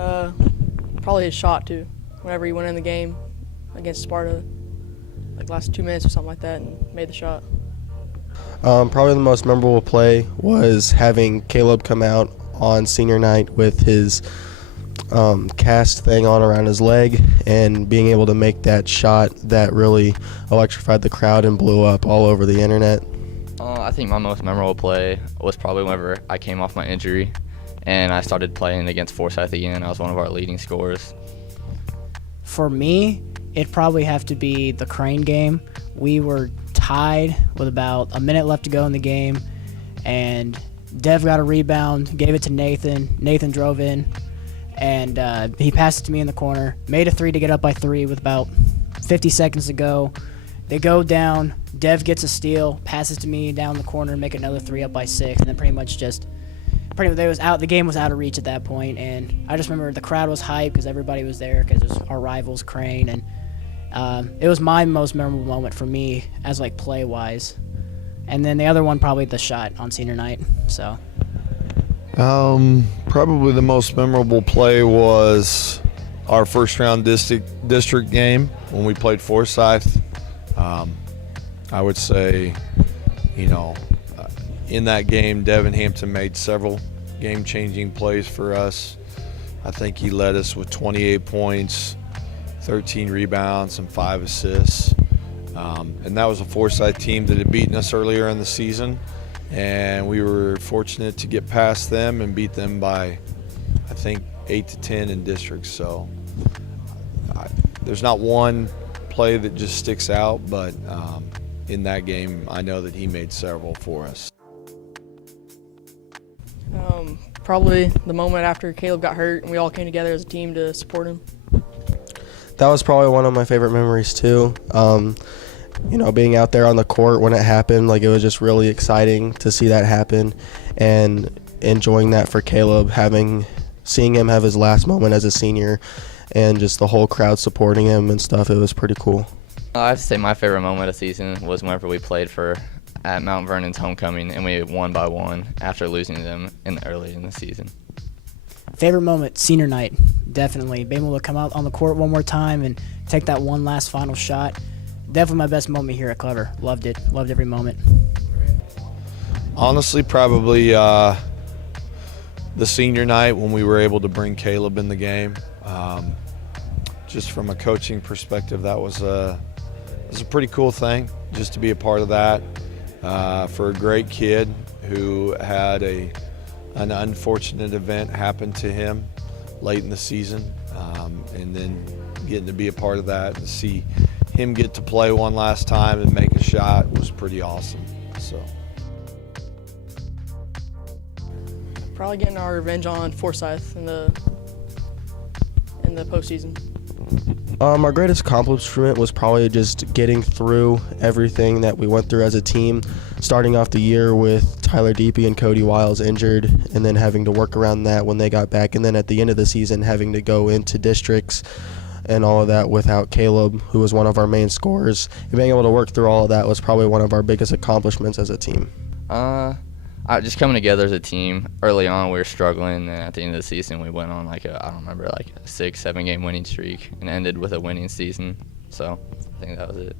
Uh, Probably his shot too. Whenever he went in the game against Sparta, like last 2 minutes or something like that, and made the shot. Probably the most memorable play was having Caleb come out on senior night with his cast thing on around his leg and being able to make that shot that really electrified the crowd and blew up all over the internet. I think my most memorable play was probably whenever I came off my injury and I started playing against Forsyth again. I was one of our leading scorers. For me, it'd probably have to be the Crane game. We were tied with about a minute left to go in the game, and Dev got a rebound, gave it to Nathan. Nathan drove in, and he passed it to me in the corner, made a three to get up by 3 with about 50 seconds to go. They go down, Dev gets a steal, passes to me down the corner, make another 3 up by 6, and then the game was out of reach at that point. And I just remember the crowd was hyped because everybody was there because it was our rivals, Crane, and it was my most memorable moment for me as like play wise. And then the other one, probably the shot on senior night. So probably the most memorable play was our first round district game when we played Forsyth. I would say, in that game, Devin Hampton made several game-changing plays for us. I think he led us with 28 points, 13 rebounds, and 5 assists. And that was a Forsyth team that had beaten us earlier in the season, and we were fortunate to get past them and beat them by, I think, 8 to 10 in districts. So there's not one play that just sticks out, but in that game, I know that he made several for us. Probably the moment after Caleb got hurt and we all came together as a team to support him. That was probably one of my favorite memories too. Being out there on the court when it happened, like it was just really exciting to see that happen and enjoying that for Caleb, seeing him have his last moment as a senior and just the whole crowd supporting him and stuff. It was pretty cool. I have to say my favorite moment of the season was whenever we played at Mount Vernon's homecoming and we won by 1 after losing to them early in the season. favorite moment, senior night, definitely. Being able to come out on the court one more time and take that one last final shot. Definitely my best moment here at Clever. Loved it. Loved every moment. Honestly, probably the senior night when we were able to bring Caleb in the game. Just from a coaching perspective, that was a pretty cool thing, just to be a part of that. For a great kid who had an unfortunate event happen to him late in the season, and then getting to be a part of that and see him get to play one last time and make a shot was pretty awesome. So probably getting our revenge on Forsyth in the postseason. Our greatest accomplishment was probably just getting through everything that we went through as a team, starting off the year with Tyler Deepy and Kody Wiles injured, and then having to work around that when they got back, and then at the end of the season having to go into districts and all of that without Caleb, who was one of our main scorers. And being able to work through all of that was probably one of our biggest accomplishments as a team. Just coming together as a team. Early on, we were struggling, and at the end of the season, we went on a 6-7 game winning streak and ended with a winning season. So I think that was it.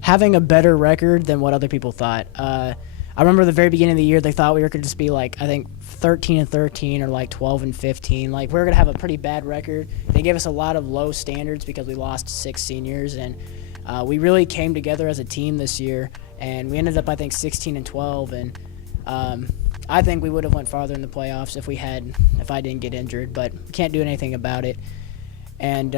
Having a better record than what other people thought. I remember the very beginning of the year, they thought we were going to just be 13-13 or 12-15. We were going to have a pretty bad record. They gave us a lot of low standards because we lost 6 seniors, and we really came together as a team this year. And we ended up, 16-12, and I think we would have went farther in the playoffs if I didn't get injured, but we can't do anything about it. And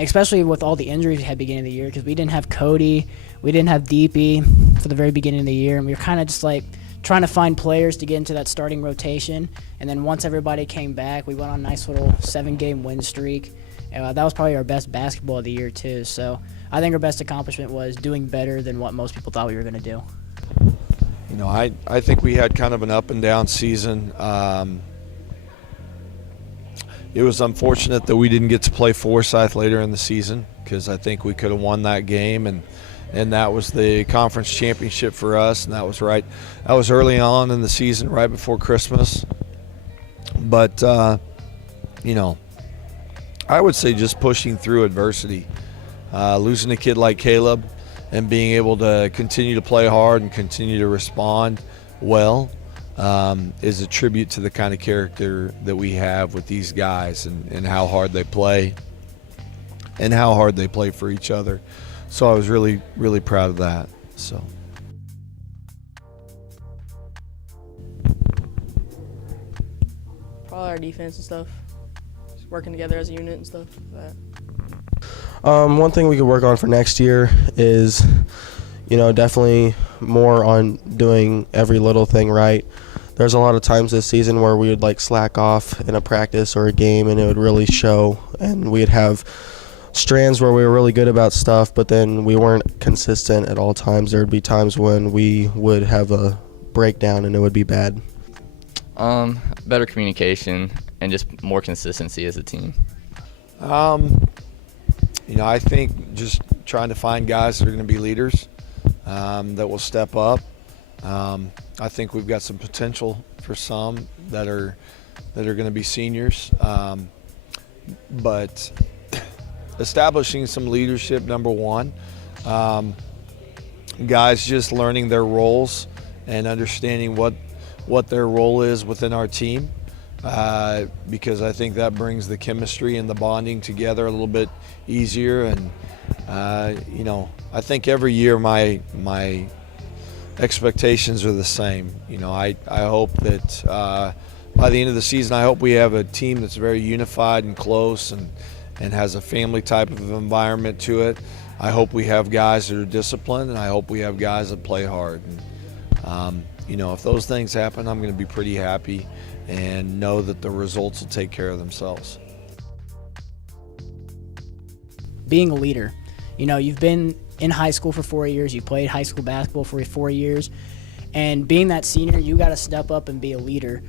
especially with all the injuries we had beginning of the year, because we didn't have Kody, we didn't have DP for the very beginning of the year, and we were kind of just trying to find players to get into that starting rotation. And then once everybody came back, we went on a nice little 7-game win streak. That was probably our best basketball of the year too. So I think our best accomplishment was doing better than what most people thought we were going to do. I think we had kind of an up and down season. It was unfortunate that we didn't get to play Forsyth later in the season, because I think we could have won that game, and that was the conference championship for us, and that was early on in the season, right before Christmas. But, you know, I would say just pushing through adversity. Losing a kid like Caleb and being able to continue to play hard and continue to respond well is a tribute to the kind of character that we have with these guys and how hard they play and how hard they play for each other. So I was really, really proud of that. So. Probably our defense and stuff. Just working together as a unit and stuff like that. One thing we could work on for next year is, definitely more on doing every little thing right. There's a lot of times this season where we would slack off in a practice or a game, and it would really show, and we'd have strands where we were really good about stuff, but then we weren't consistent at all times. There would be times when we would have a breakdown and it would be bad. Better communication and just more consistency as a team. I think just trying to find guys that are going to be leaders, that will step up. I think we've got some potential for some that are going to be seniors, but establishing some leadership, number one. Guys just learning their roles and understanding what their role is within our team, because I think that brings the chemistry and the bonding together a little bit easier. And I think every year my expectations are the same. I hope that by the end of the season, I hope we have a team that's very unified and close and has a family type of environment to it. I hope we have guys that are disciplined, and I hope we have guys that play hard. And, if those things happen, I'm going to be pretty happy and know that the results will take care of themselves. Being a leader. You've been in high school for 4 years. You played high school basketball for 4 years. And being that senior, you got to step up and be a leader,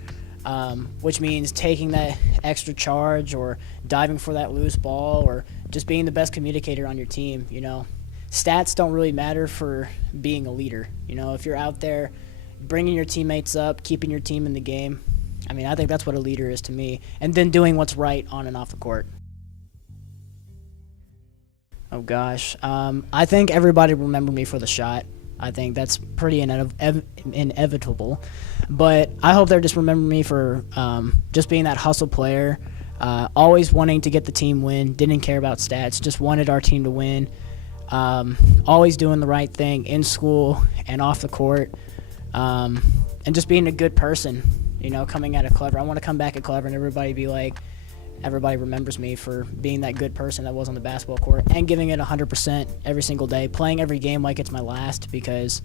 which means taking that extra charge or diving for that loose ball or just being the best communicator on your team. Stats don't really matter for being a leader. If you're out there bringing your teammates up, keeping your team in the game, I think that's what a leader is to me. And then doing what's right on and off the court. Oh, gosh. I think everybody will remember me for the shot. I think that's pretty inevitable. But I hope they'll just remember me for just being that hustle player, always wanting to get the team win, didn't care about stats, just wanted our team to win, always doing the right thing in school and off the court, and just being a good person, coming out of Clever. I want to come back at Clever and everybody remembers me for being that good person that was on the basketball court and giving it 100% every single day, playing every game like it's my last, because,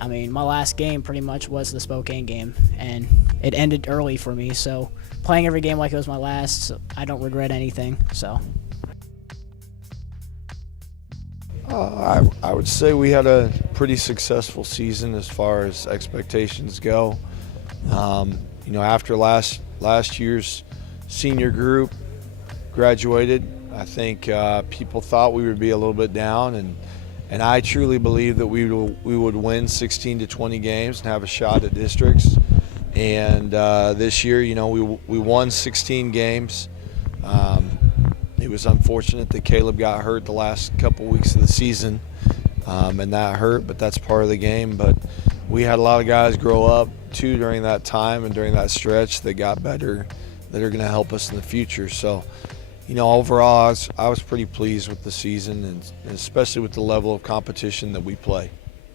my last game pretty much was the Spokane game, and it ended early for me. So playing every game like it was my last, so I don't regret anything. So I would say we had a pretty successful season as far as expectations go. After last year's senior group graduated, I think people thought we would be a little bit down, and I truly believe that we would win 16 to 20 games and have a shot at districts. And this year, we won 16 games. It was unfortunate that Caleb got hurt the last couple weeks of the season, and that hurt, but that's part of the game. But we had a lot of guys grow up too during that time and during that stretch that got better, that are going to help us in the future. So, overall, I was pretty pleased with the season, and especially with the level of competition that we play.